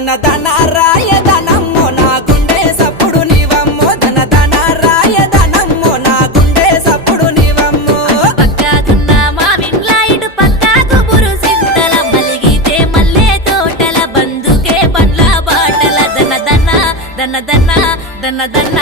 దన దన రాయదనమ్మో నా గుండె సప్పుడు నీవమ్మో దన దన రాయదనమ్మో నా గుండె సప్పుడు నీవమ్మో పక్కాకున్న మా విన్లా ఇటు పక్కాకు బురుసింతల మలిగితే మల్లె తోటల బందుకే బండ్ల బాటల దన దన దన దన దన దన